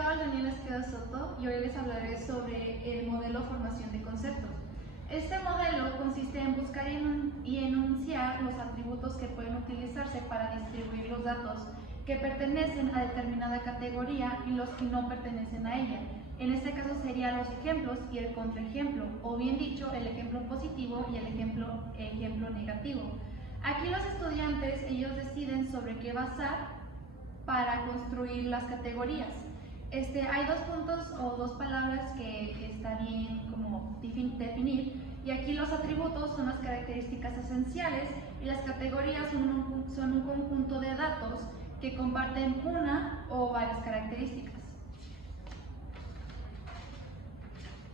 acá Daniela Esqueda Soto y hoy les hablaré sobre el modelo formación de conceptos. Este modelo consiste en buscar y enunciar los atributos que pueden utilizarse para distribuir los datos que pertenecen a determinada categoría y los que no pertenecen a ella. En este caso serían los ejemplos y el contraejemplo, o bien dicho, el ejemplo positivo y el ejemplo negativo. Aquí los estudiantes, ellos deciden sobre qué basar para construir las categorías. Hay dos puntos o dos palabras que está bien como definir, y aquí los atributos son las características esenciales y las categorías son un conjunto de datos que comparten una o varias características.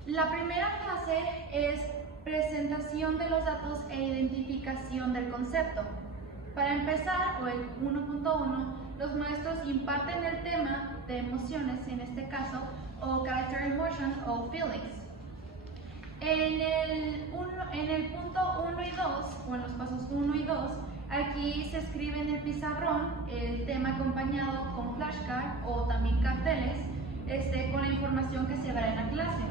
La primera fase es presentación de los datos e identificación del concepto. Para empezar, o el 1.1, los maestros imparten el tema de emociones, en este caso, o character emotions o feelings. En el punto 1 y 2, o en los pasos 1 y 2, aquí se escribe en el pizarrón el tema acompañado con flashcard o también carteles con la información que se verá en la clase.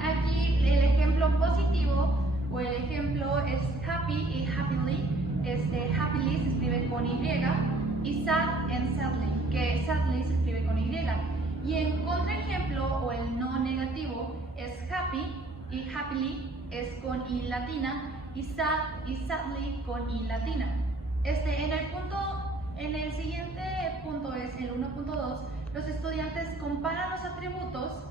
Aquí el ejemplo positivo o el ejemplo es happy y happily. Happily se escribe con y sad and sadly, que sadly se escribe con Y. Y en contraejemplo o el no negativo es happy y happily es con I latina y sad y sadly con I latina. En el siguiente punto es el 1.2, los estudiantes comparan los atributos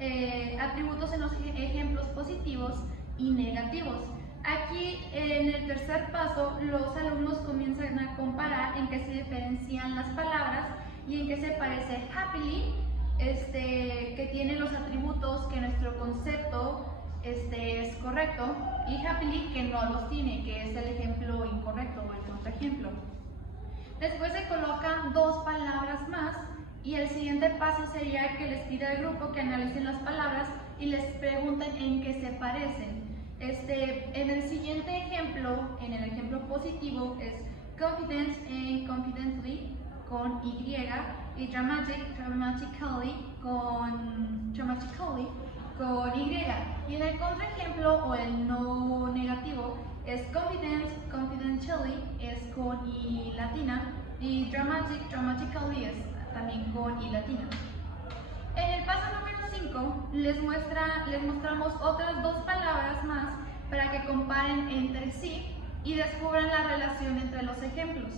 en los ejemplos positivos y negativos. Aquí, en el tercer paso, los alumnos comienzan a comparar en qué se diferencian las palabras y en qué se parece happily, que tiene los atributos que nuestro concepto es correcto, y happily, que no los tiene, que es el ejemplo incorrecto o el contraejemplo. Después se colocan dos palabras más y el siguiente paso sería que les pida al grupo que analicen las palabras y les pregunten en qué se parecen. En el siguiente ejemplo, en el ejemplo positivo, es confidence and confidently con Y y dramatically con Y. Y en el contraejemplo o el no negativo es confidence, confidentially es con I latina y dramatically es también con I latina. En el paso número 5 les mostramos otras dos palabras más para que comparen entre sí y descubran la relación entre los ejemplos.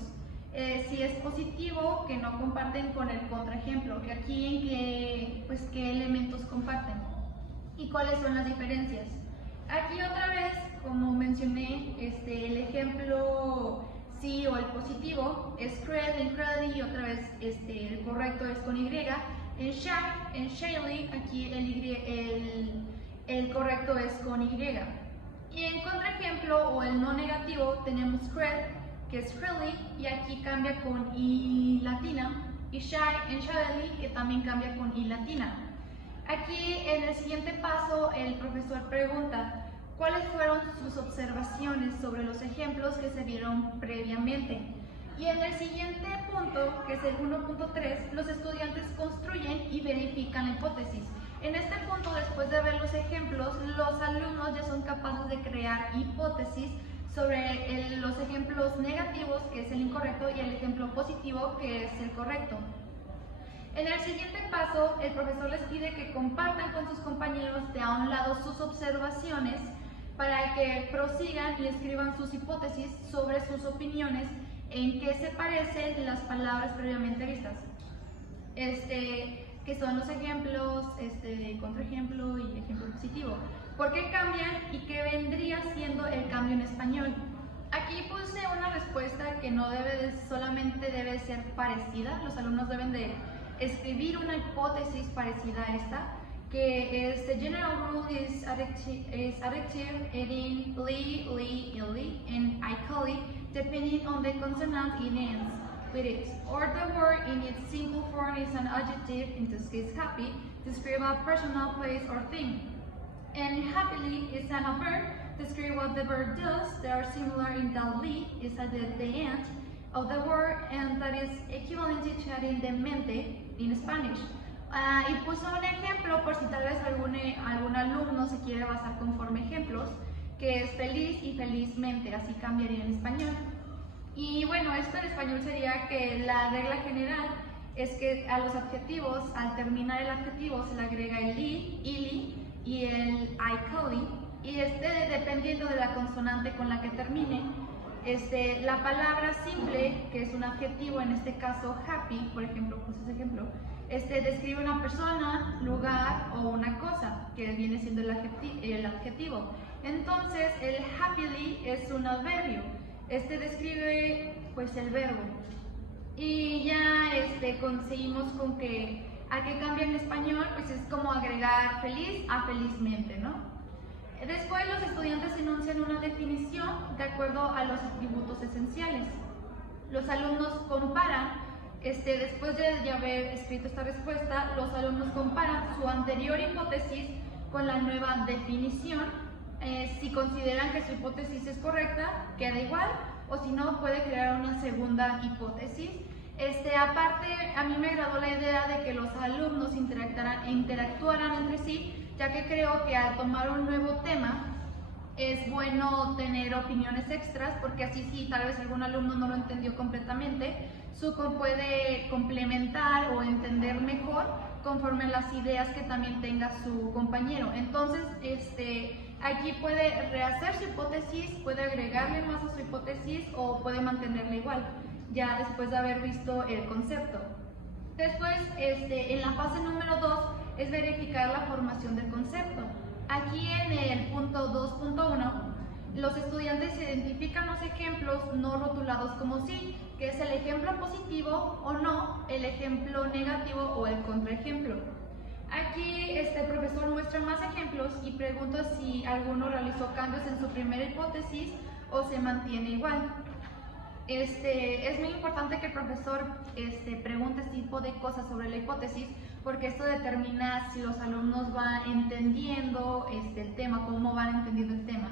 Si es positivo, que no comparten con el contraejemplo, que aquí en qué elementos comparten y cuáles son las diferencias. Aquí otra vez, como mencioné, el ejemplo sí o el positivo es cred, y otra vez el correcto es con Y. En shyly, aquí el correcto es con Y. Y en contraejemplo o el no negativo tenemos cred, que es really, y aquí cambia con I latina, y shyly, que también cambia con I latina. Aquí en el siguiente paso el profesor pregunta cuáles fueron sus observaciones sobre los ejemplos que se vieron previamente. Y en el siguiente punto, que es el 1.3, los estudiantes construyen y verifican la hipótesis. En este punto, después de ver los ejemplos, los alumnos ya son capaces de crear hipótesis sobre los ejemplos negativos, que es el incorrecto, y el ejemplo positivo, que es el correcto. En el siguiente paso, el profesor les pide que compartan con sus compañeros de a un lado sus observaciones para que prosigan y escriban sus hipótesis sobre sus opiniones en qué se parecen las palabras previamente vistas, que son los ejemplos, contraejemplo y ejemplo positivo. ¿Por qué cambian y qué vendría siendo el cambio en español? Aquí puse una respuesta que no solamente debe ser parecida, los alumnos deben de escribir una hipótesis parecida a esta, que es the general rule is adjective adding li, and I, depending on the consonant it ends with it, or the word in its simple form is an adjective, in this case happy, to describe a personal place or thing. And happily is an adverb to describe what the verb does. They are similar in that li is at the end of the word, and that is equivalent to adding the mente in Spanish. Y puso un ejemplo por si tal vez algún alumno se quiere basar conforme ejemplos, que es feliz y felizmente, así cambiaría en español. Y bueno, esto en español sería que la regla general es que a los adjetivos, al terminar el adjetivo, se le agrega el i, ili y el icoli, y dependiendo de la consonante con la que termine, la palabra simple, que es un adjetivo, en este caso happy, por ejemplo, puse ese ejemplo, describe una persona, lugar o una cosa, que viene siendo el adjetivo. Entonces, el happily es un adverbio. Describe pues el verbo. Y ya conseguimos con que a qué cambia en español, pues es como agregar feliz a felizmente, ¿no? Después los estudiantes enuncian una definición de acuerdo a los atributos esenciales. Los alumnos comparan, después de haber escrito esta respuesta, los alumnos comparan su anterior hipótesis con la nueva definición. Si consideran que su hipótesis es correcta, queda igual, o si no, puede crear una segunda hipótesis. Aparte, a mí me agradó la idea de que los alumnos interactuaran entre sí, ya que creo que al tomar un nuevo tema es bueno tener opiniones extras, porque así si tal vez algún alumno no lo entendió completamente, puede complementar o entender mejor conforme a las ideas que también tenga su compañero. Entonces, aquí puede rehacer su hipótesis, puede agregarle más a su hipótesis o puede mantenerla igual, ya después de haber visto el concepto. Después, en la fase número 2 es verificar la formación del concepto. Aquí en el punto 2.1, los estudiantes identifican los ejemplos no rotulados como sí, que es el ejemplo positivo o no, el ejemplo negativo o el contraejemplo. Aquí el profesor muestra más ejemplos y pregunta si alguno realizó cambios en su primera hipótesis o se mantiene igual. Es muy importante que el profesor pregunte este tipo de cosas sobre la hipótesis, porque esto determina si los alumnos van entendiendo el tema, cómo van entendiendo el tema.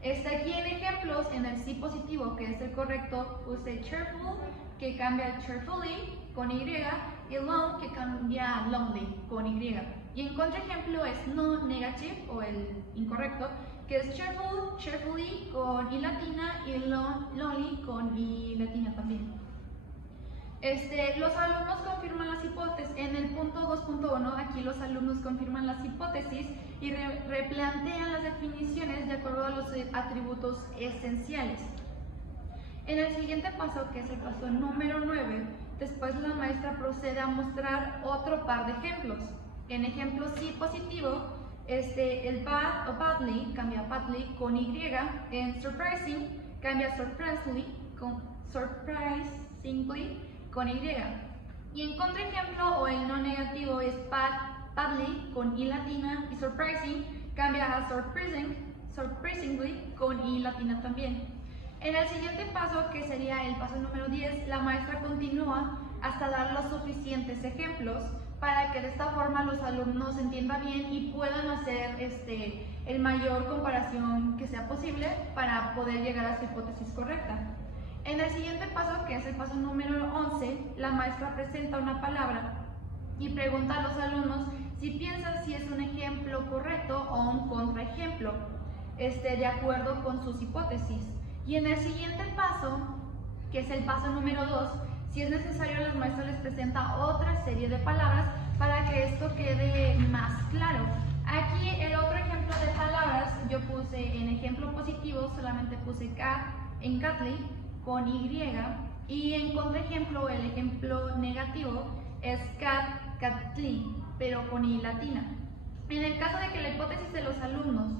Aquí en ejemplos, en el sí positivo, que es el correcto, puse cheerful, que cambia cheerfully con Y, y long, que cambia lonely con Y. Y en contraejemplo es no negative, o el incorrecto, que es cheerful, cheerfully con I latina y lonely con I latina también. Los alumnos confirman las hipótesis. En el punto 2.1, aquí los alumnos confirman las hipótesis y replantean las definiciones de acuerdo a los atributos esenciales. En el siguiente paso, que es el paso número 9, después la maestra procede a mostrar otro par de ejemplos. En ejemplo sí positivo, el bad o badly cambia badly con Y, en surprising cambia surprisingly con Y. Y en contraejemplo o el no negativo es badly con I latina y surprising cambia a surprisingly con I latina también. En el siguiente paso, que sería el paso número 10, la maestra continúa hasta dar los suficientes ejemplos para que de esta forma los alumnos entiendan bien y puedan hacer el mayor comparación que sea posible para poder llegar a su hipótesis correcta. En el siguiente paso, que es el paso número 11, la maestra presenta una palabra y pregunta a los alumnos si piensan si es un ejemplo correcto o un contraejemplo, de acuerdo con sus hipótesis. Y en el siguiente paso, que es el paso número 2, si es necesario, la maestra les presenta otra serie de palabras para que esto quede más claro. Aquí el otro ejemplo de palabras, yo puse en ejemplo positivo, solamente puse cat en catly con Y, y en contraejemplo, el ejemplo negativo es cat, catly, pero con I latina. En el caso de que la hipótesis de los alumnos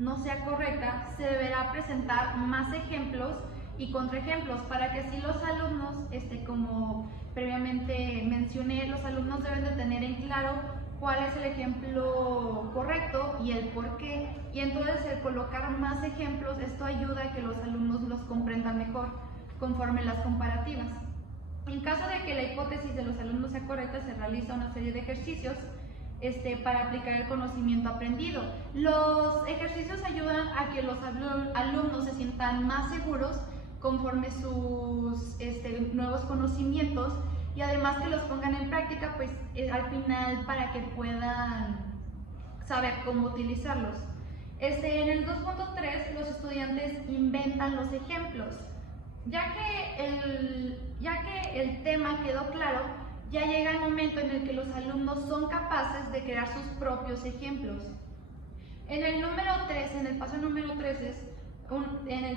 no sea correcta, se deberá presentar más ejemplos y contraejemplos para que así los alumnos, como previamente mencioné, los alumnos deben de tener en claro cuál es el ejemplo correcto y el por qué. Y entonces el colocar más ejemplos, esto ayuda a que los alumnos los comprendan mejor conforme las comparativas. En caso de que la hipótesis de los alumnos sea correcta, se realiza una serie de ejercicios para aplicar el conocimiento aprendido. Los ejercicios ayudan a que los alumnos se sientan más seguros conforme sus nuevos conocimientos, y además que los pongan en práctica, pues al final para que puedan saber cómo utilizarlos. En el 2.3 los estudiantes inventan los ejemplos. Ya que el tema quedó claro, ya llega el momento en el que los alumnos son capaces de crear sus propios ejemplos. En el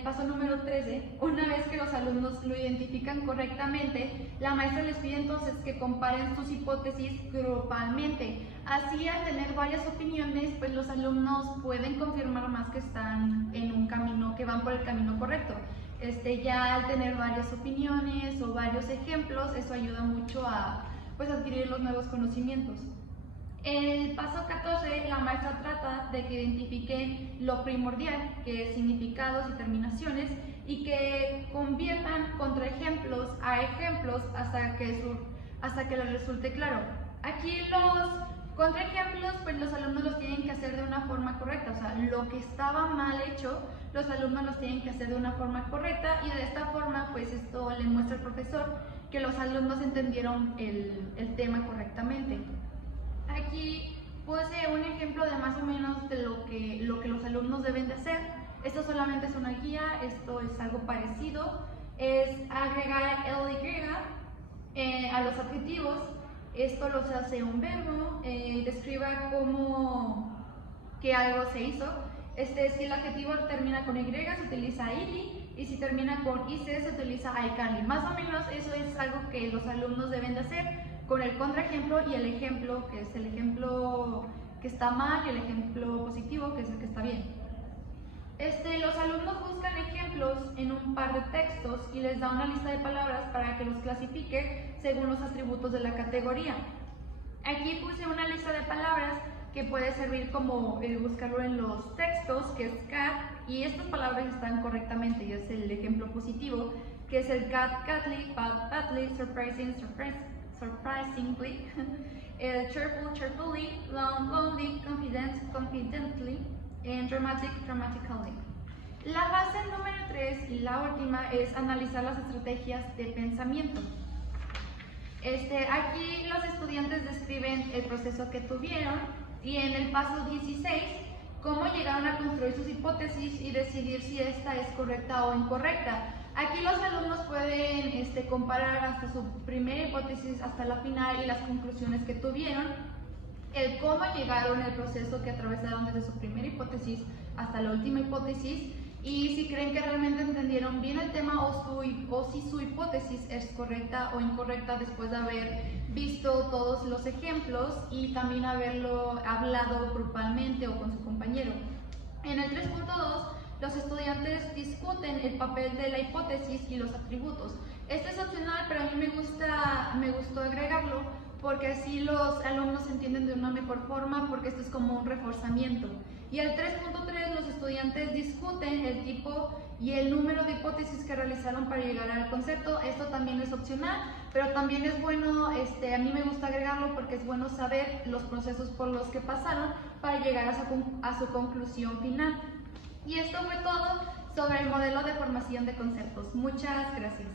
paso número 13, una vez que los alumnos lo identifican correctamente, la maestra les pide entonces que comparen sus hipótesis grupalmente. Así, al tener varias opiniones, pues los alumnos pueden confirmar más que están en un camino, que van por el camino correcto. Ya al tener varias opiniones o varios ejemplos, eso ayuda mucho a adquirir los nuevos conocimientos. En el paso 14, la maestra trata de que identifiquen lo primordial, que es significados y terminaciones, y que conviertan contraejemplos a ejemplos hasta que les resulte claro. Aquí los contraejemplos, pues los alumnos los tienen que hacer de una forma correcta, o sea, lo que estaba mal hecho, los alumnos los tienen que hacer de una forma correcta, y de esta forma, pues esto le muestra al profesor que los alumnos entendieron el tema correctamente. Aquí puse un ejemplo de más o menos de lo que los alumnos deben de hacer. Esto solamente es una guía, esto es algo parecido. Es agregar ly a los adjetivos. Esto lo hace un verbo, describa cómo que algo se hizo. Si el adjetivo termina con y, se utiliza ili, y si termina con ic, se utiliza iCarly. Más o menos eso es algo que los alumnos deben de hacer con el contraejemplo y el ejemplo, que es el ejemplo que está mal, y el ejemplo positivo, que es el que está bien. Los alumnos buscan ejemplos en un par de textos y les da una lista de palabras para que los clasifique según los atributos de la categoría. Aquí puse una lista de palabras que puede servir como buscarlo en los textos, que es cat, y estas palabras están correctamente, y es el ejemplo positivo, que es el cat, catly, pat, patly, surprising, surprisingly, el cheerful, cheerfully, long, lonely, confident, confidently, and dramatic, dramatically. La fase número 3 y la última es analizar las estrategias de pensamiento. Aquí los estudiantes describen el proceso que tuvieron, y en el paso 16, cómo llegaron a construir sus hipótesis y decidir si esta es correcta o incorrecta. Aquí los alumnos pueden comparar hasta su primera hipótesis hasta la final y las conclusiones que tuvieron, el cómo llegaron, el proceso que atravesaron desde su primera hipótesis hasta la última hipótesis, y si creen que realmente entendieron bien el tema o si su hipótesis es correcta o incorrecta después de haber visto todos los ejemplos y también haberlo hablado grupalmente o con su compañero. En el 3.2, los estudiantes discuten el papel de la hipótesis y los atributos. Este es opcional, pero a mí me gustó agregarlo porque así los alumnos entienden de una mejor forma, porque esto es como un reforzamiento. Y el 3.3, los estudiantes discuten el tipo y el número de hipótesis que realizaron para llegar al concepto. Esto también es opcional, pero también es bueno, a mí me gusta agregarlo porque es bueno saber los procesos por los que pasaron para llegar a su conclusión final. Y esto fue todo sobre el modelo de formación de conceptos. Muchas gracias.